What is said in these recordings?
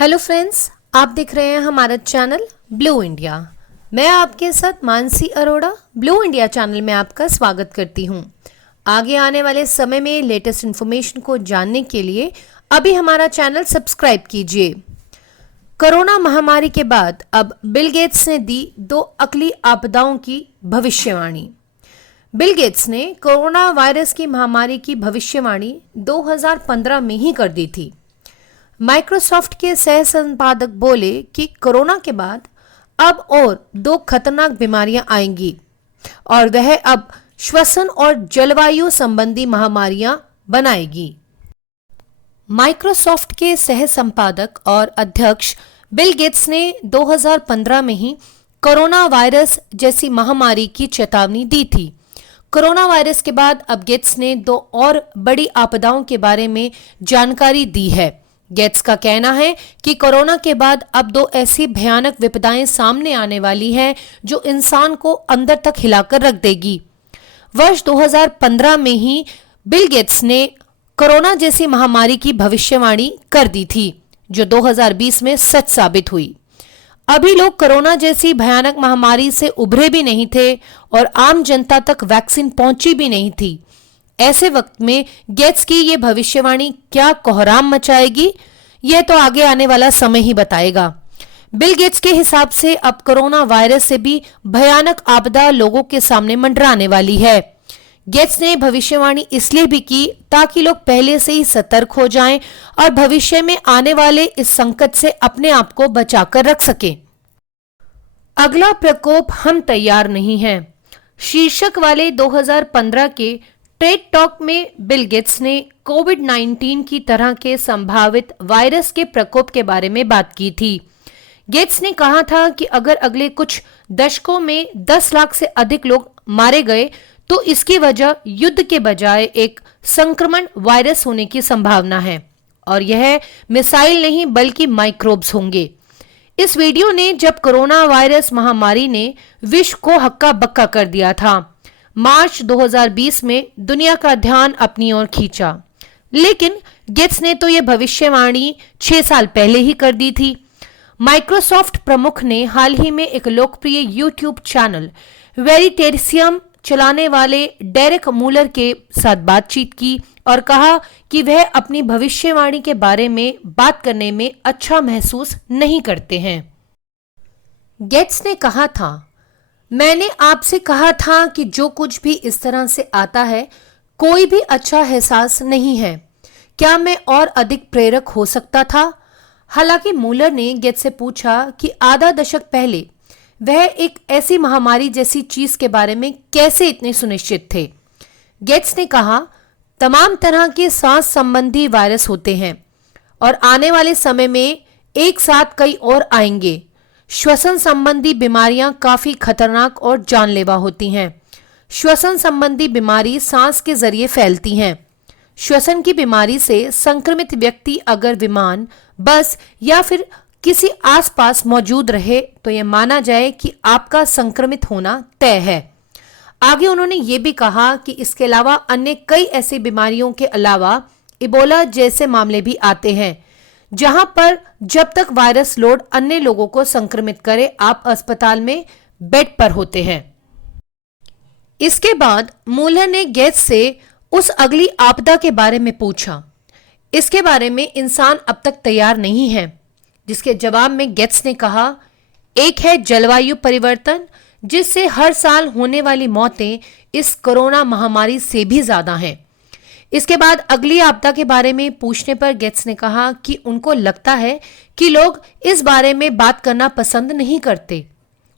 Hello friends, आप देख रहे हैं हमारा चैनल ब्लू इंडिया। मैं आपके साथ Mansi Arora blue India channel में आपका स्वागत करती हूं। आगे आने वाले समय में लेटेस्ट इन्फॉर्मेशन को जानने के लिए अभी हमारा चैनल सब्सक्राइब कीजिए। कोरोना महामारी के बाद अब बिल गेट्स ने दी 2 अगली आपदाओं की भविष्यवाणी। बिल गेट्स ने कोरोना वायरस की महामारी की भविष्यवाणी 2015 में ही कर दी थी। माइक्रोसॉफ्ट के सह संपादक बोले कि कोरोना के बाद अब और 2 खतरनाक बीमारियां आएंगी और वह अब श्वसन और जलवायु संबंधी महामारियां बनाएगी। माइक्रोसॉफ्ट के सह संपादक और अध्यक्ष बिल गेट्स ने 2015 में ही कोरोना वायरस जैसी महामारी की चेतावनी दी थी। कोरोना वायरस के बाद अब गेट्स ने 2 और बड़ी आपदाओं के बारे में जानकारी दी है। गेट्स का कहना है कि कोरोना के बाद अब 2 ऐसी भयानक विपदाएं सामने आने वाली हैं जो इंसान को अंदर तक हिलाकर रख देगी। वर्ष 2015 में ही बिल गेट्स ने कोरोना जैसी महामारी की भविष्यवाणी कर दी थी, जो 2020 में सच साबित हुई। अभी लोग कोरोना जैसी भयानक महामारी से उभरे भी नहीं थे और आम जनता तक वैक्सीन पहुंची भी नहीं थी। ऐसे वक्त में गेट्स की ये भविष्यवाणी क्या कोहराम मचाएगी, यह तो आगे आने वाला समय ही बताएगा। बिल गेट्स के हिसाब से अब कोरोना वायरस से भी भयानक आपदा लोगों के सामने मंडराने वाली है। गेट्स ने भविष्यवाणी इसलिए भी की ताकि लोग पहले से ही सतर्क हो जाएं और भविष्य में आने वाले इस संकट से अपने आप को बचाकर रख सकें। अगला प्रकोप हम तैयार नहीं हैं शीर्षक वाले 2015 के टेड टॉक में बिल गेट्स ने कोविड-19 की तरह के संभावित वायरस के प्रकोप के बारे में बात की थी। गेट्स ने कहा था कि अगर अगले कुछ दशकों में 10 लाख से अधिक लोग मारे गए तो इसकी वजह युद्ध के बजाय एक संक्रमण वायरस होने की संभावना है और यह मिसाइल नहीं बल्कि माइक्रोब्स होंगे। इस वीडियो ने जब कोरोना वायरस महामारी ने विश्व को हक्का बक्का कर दिया था, मार्च 2020 में दुनिया का ध्यान अपनी ओर खींचा। लेकिन गेट्स ने तो यह भविष्यवाणी 6 साल पहले ही कर दी थी। माइक्रोसॉफ्ट प्रमुख ने हाल ही में एक लोकप्रिय यूट्यूब चैनल वेरिटेरियम चलाने वाले डेरेक मूलर के साथ बातचीत की और कहा कि वह अपनी भविष्यवाणी के बारे में बात करने में अच्छा महसूस नहीं करते हैं। गेट्स ने कहा था, मैंने आपसे कहा था कि जो कुछ भी इस तरह से आता है कोई भी अच्छा एहसास नहीं है। क्या मैं और अधिक प्रेरक हो सकता था? हालांकि मूलर ने गेट्स से पूछा कि आधा दशक पहले वह एक ऐसी महामारी जैसी चीज के बारे में कैसे इतने सुनिश्चित थे। गेट्स ने कहा, तमाम तरह के सांस संबंधी वायरस होते हैं और आने वाले समय में एक साथ कई और आएंगे। श्वसन संबंधी बीमारियां काफी खतरनाक और जानलेवा होती हैं। श्वसन संबंधी बीमारी सांस के जरिए फैलती हैं। श्वसन की बीमारी से संक्रमित व्यक्ति अगर विमान, बस या फिर किसी आसपास मौजूद रहे तो यह माना जाए कि आपका संक्रमित होना तय है। आगे उन्होंने ये भी कहा कि इसके अलावा अन्य कई ऐसी बीमारियों के अलावा इबोला जैसे मामले भी आते हैं, जहां पर जब तक वायरस लोड अन्य लोगों को संक्रमित करे आप अस्पताल में बेड पर होते हैं। इसके बाद मूलर ने गेट्स से उस अगली आपदा के बारे में पूछा। इसके बारे में इंसान अब तक तैयार नहीं है, जिसके जवाब में गेट्स ने कहा, एक है जलवायु परिवर्तन, जिससे हर साल होने वाली मौतें इस कोरोना महामारी से भी ज्यादा हैं। इसके बाद अगली आपदा के बारे में पूछने पर गेट्स ने कहा कि उनको लगता है कि लोग इस बारे में बात करना पसंद नहीं करते।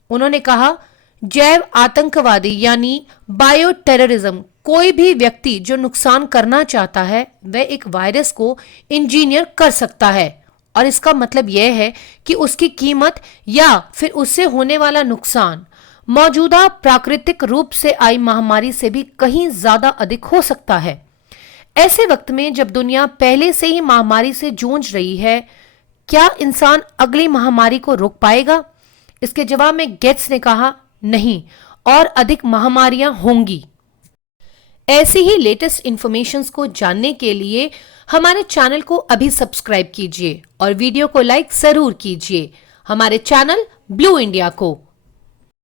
उन्होंने कहा, जैव आतंकवादी यानी बायो टेररिज्म, कोई भी व्यक्ति जो नुकसान करना चाहता है वह एक वायरस को इंजीनियर कर सकता है और इसका मतलब यह है कि उसकी कीमत या फिर उससे होने वाला नुकसान मौजूदा प्राकृतिक रूप से आई महामारी से भी कहीं ज्यादा अधिक हो सकता है। ऐसे वक्त में जब दुनिया पहले से ही महामारी से जूझ रही है, क्या इंसान अगली महामारी को रोक पाएगा? इसके जवाब में गेट्स ने कहा, नहीं, और अधिक महामारियां होंगी। ऐसी ही लेटेस्ट इंफॉर्मेशंस को जानने के लिए हमारे चैनल को अभी सब्सक्राइब कीजिए और वीडियो को लाइक जरूर कीजिए हमारे चैनल ब्लू इंडिया को।